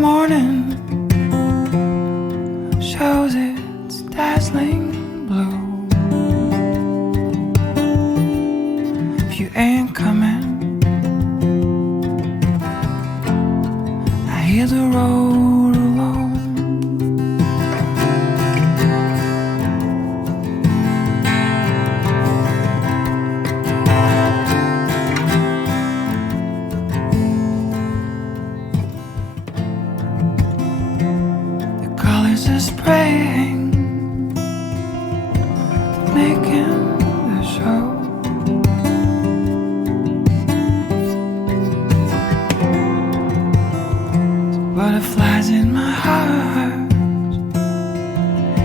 morning shows its dazzling blue. If you ain't coming, I hear the road alone. Colors are spraying, making the show. Butterflies in my heart,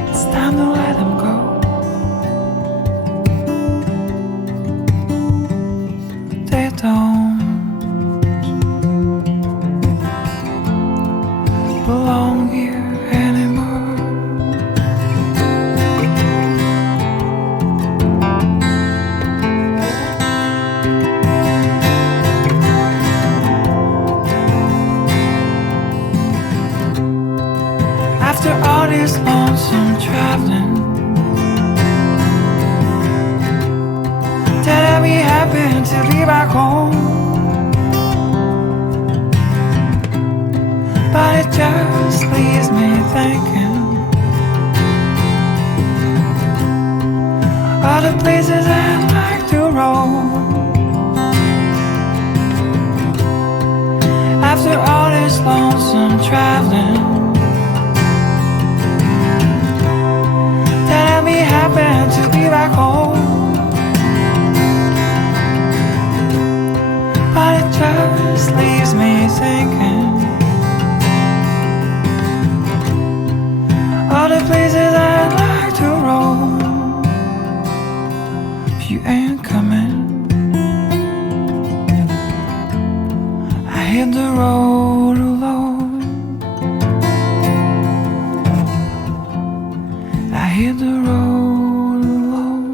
it's time to let them go. They don't belong here anymore. After all this lonesome traveling, that I'd be happy to be back home. But it just leaves me thinking all the places I'd like to roam. After all this lonesome traveling, that I'd be happy to be back home. But it just leaves me thinking all the places I'd like to roam. If you ain't coming, I hit the road alone. I hit the road alone.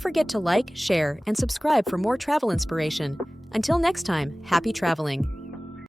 forget to like, share, and subscribe for more travel inspiration. Until next time, happy traveling.